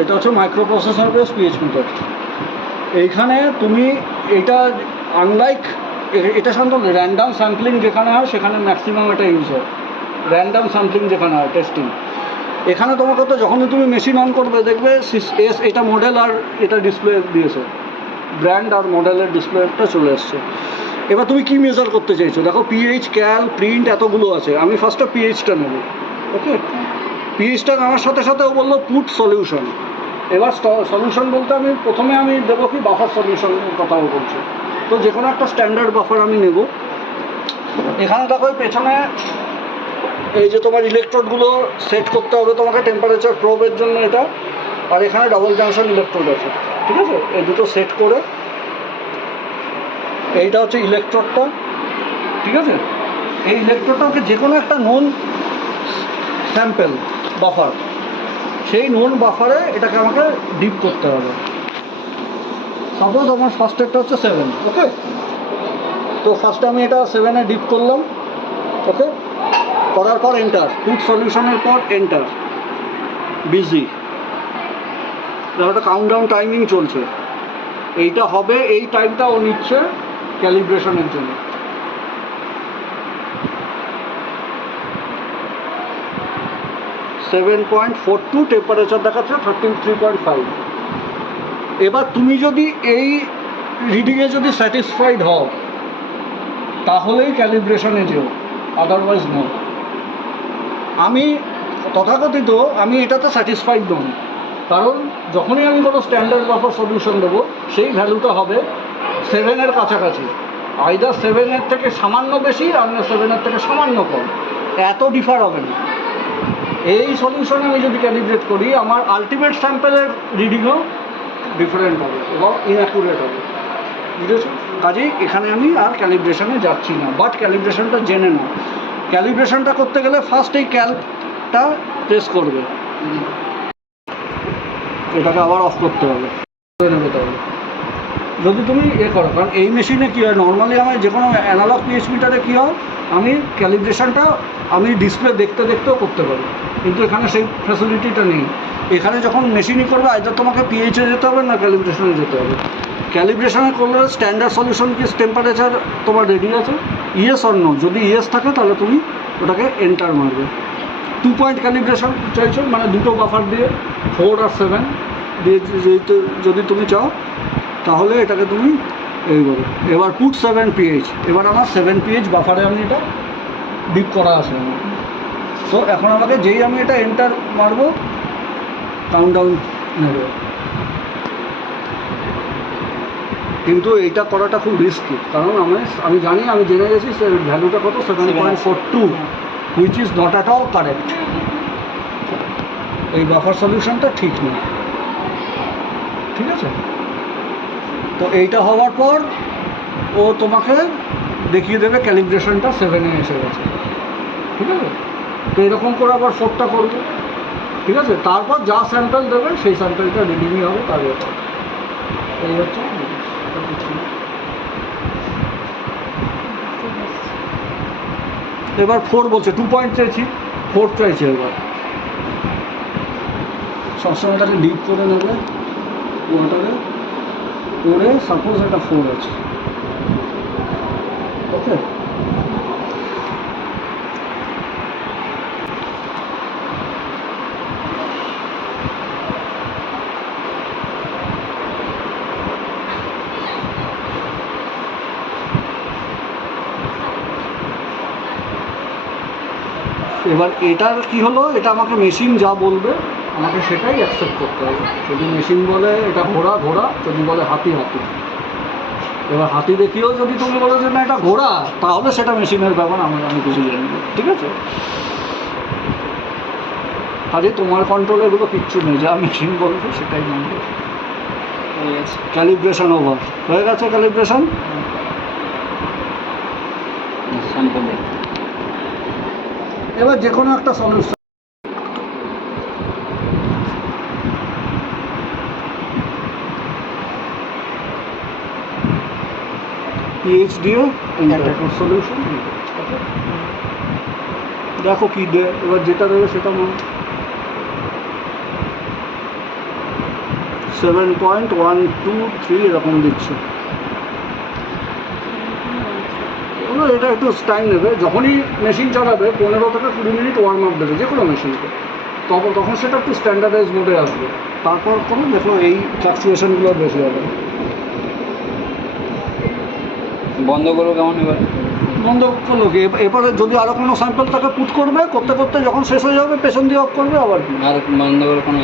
এটা হচ্ছে micro processor base pH metre. এইখানে তুমি এটা আনলাইক, এটা সাধারণত র্যান্ডাম স্যাম্পলিং যেখানে হয় সেখানে ম্যাক্সিমাম এটা ইউজ হয়। র্যান্ডাম স্যাম্পলিং যেখানে হয় টেস্টিং, এখানে তোমাকে তো যখনই তুমি মেশিন অন করবে দেখবে এটা মডেল আর এটা ডিসপ্লে দিয়েছে, ব্র্যান্ড আর মডেলের ডিসপ্লেটা চলে এসছে। এবার তুমি কি মেজার করতে চাইছো? দেখো পিএইচ, ক্যাল, প্রিন্ট এতগুলো আছে। আমি ফার্স্টে পিএইচটা নেব। ওকে, পিএইচটা নেওয়ার সাথে সাথে ও বললো পুট সলিউশন। এবার সলিউশন বলতে আমি প্রথমে দেবো কি বাফার সলিউশনের কথাও বলছি। তো যে কোনো একটা স্ট্যান্ডার্ড বাফার আমি নেব। এখানে দেখো পেছনে এই যে তোমার ইলেকট্রোডগুলো সেট করতে হবে তোমাকে টেম্পারেচার প্রোবের জন্য এটা, আর এখানে ডাবল জাংশন ইলেকট্রোড আছে, ঠিক আছে? এই দুটো সেট করে এইটা হচ্ছে ইলেকট্রোডটা, ঠিক আছে? এই ইলেকট্রোডটাকে যে কোনো একটা নোন স্যাম্পেল বাফার, সেই নোন বাফারে এটাকে আমাকে ডিপ করতে হবে। সাপোজ আমার ফার্স্ট একটা হচ্ছে 7, ওকে? তো ফার্স্টে আমি এটা 7-এ ডিপ করলাম, ওকে? করার পর এন্টার, পুট সলিউশনের পর এন্টার, বিজি। একটা কাউন্টডাউন টাইমিং চলছে, এইটা হবে, এই টাইমটা ও নিচ্ছে ক্যালিব্রেশনের জন্য। $7.42 টেম্পারেচার দেখাচ্ছে 33.5। এবার তুমি যদি এই রিডিংয়ে যদি স্যাটিসফাইড হও তাহলেই ক্যালিব্রেশনে যেও, আদারওয়াইজ নো। আমি তথাকথিত আমি এটাতে স্যাটিসফাইড নই, কারণ যখনই আমি কোনো স্ট্যান্ডার্ড বাফার সলিউশন দেবো সেই ভ্যালুটা হবে 7-এর কাছাকাছি, আইদার 7-এর থেকে সামান্য বেশি আর না 7-এর থেকে সামান্য কম, এত ডিফার হবে না। এই সলিউশনে আমি যদি ক্যালিব্রেট করি আমার আলটিমেট স্যাম্পেলের রিডিংও ডিফারেন্ট হবে এবং ইনঅ্যাকুরেট হবে, বুঝেছো? কাজেই এখানে আমি আর ক্যালিব্রেশনে যাচ্ছি না, বাট ক্যালিব্রেশনটা জেনে নাও। ক্যালিব্রেশনটা করতে গেলে ফার্স্ট এই ক্যালটা প্রেস করবে, এটাকে আবার অফ করতে হবে, নেবে তাহলে যদি তুমি করো। কারণ এই মেশিনে কী হয়, নর্মালি আমার যে কোনো অ্যানালগ পিএইচ মিটারে কী হয়, আমি ক্যালিব্রেশনটা আমি ডিসপ্লে দেখতে দেখতেও করতে পারি, কিন্তু এখানে সেই ফ্যাসিলিটিটা নেই। এখানে যখন মেশিনই করবে আইদার তোমাকে পিএইচে যেতে হবে না ক্যালিব্রেশনে যেতে হবে। ক্যালিব্রেশনে করলে স্ট্যান্ডার্ড সলিউশন কি টেম্পারেচার তোমার রেডি আছে, ইয়েস অর নো? যদি ইয়েস থাকে তাহলে তুমি ওটাকে এন্টার মারবে। 2 পয়েন্ট ক্যালিব্রেশন চাইছো, মানে দুটো বাফার দিয়ে 4 আর 7 দিয়ে যদি তুমি চাও তাহলে এটাকে তুমি এই বলো। এবার পুট 7 পিএইচ, এবার আমার 7 পিএইচ বাফারে আমি এটা ডিপ করা আছে আমার। তো এখন আমাকে যেই আমি এটা এন্টার মারবো কাউন্টডাউন নেবে, কিন্তু এইটা করাটা খুব রিস্কি, কারণ আমি জানি, আমি জেনে গেছি ভ্যালুটা কত, 7.42, which is not at all correct. এই বাফার সলিউশনটা ঠিক নেই, ঠিক আছে? তো এইটা হওয়ার পর ও তোমাকে দেখিয়ে দেবে ক্যালিব্রেশনটা 7-এ এসে গেছে, ঠিক আছে? তো এরকম করে আবার 4টা করবে, ঠিক আছে? তারপর যা স্যাম্পল দেবে সেই স্যাম্পলটা রিডিংই হবে তার ব্যাপার। এই হচ্ছে এবার 4 বলছে, 2 পয়েন্ট চাইছি, 4 চাইছে। এবার সবসময় তাকে ডিপ করে নেবে ওয়াটারে করে, সাপোজ এটা 4 আছে, ওকে? এবার এটার কি হলো, এটা আমাকে মেশিন যা বলবে আমাকে সেটাই অ্যাকসেপ্ট করতে হবে। যদি মেশিন বলে এটা ঘোড়া, ঘোড়া; যদি বলে হাতি, হাতি। এবার হাতি দেখিয়েও যদি তুমি বলো যে না এটা ঘোড়া, তাহলে সেটা মেশিনের ব্যাপার, আমি কিছু জানি না, ঠিক আছে? কাজে তোমার কন্ট্রোলে এগুলো কিচ্ছু নেই, যা মেশিন বলবে সেটাই মানবে। ক্যালিব্রেশন ওভার হয়ে গেছে। ক্যালিব্রেশন এবার যে কোনো একটা সলিউশন পিএইচ দিয়ে সলিউশন দেখো কি দে, এবার যেটা দেবে সেটা মনে। 7.123 এরকম দিচ্ছে। এটা একটু টাইম নেবে, যখনই মেশিন চালাবে 15 থেকে 20 মিনিট ওয়ার্ম আপ দেবে যে কোনো মেশিনকে, তখন সেটা একটু স্ট্যান্ডার্ডাইজ মোডে আসবে, তারপর কোনো দেখো এই ফ্লাকচুয়েশনগুলো বেশি হবে। বন্ধ করবো কেমন এবার? বন্ধ করলো কি, এরপরে যদি আরও কোনো স্যাম্পল তাকে পুট করবে, করতে করতে যখন শেষ হয়ে যাবে পেছন দিয়ে অফ করবে আবার কি। আর বন্ধ করে কোনো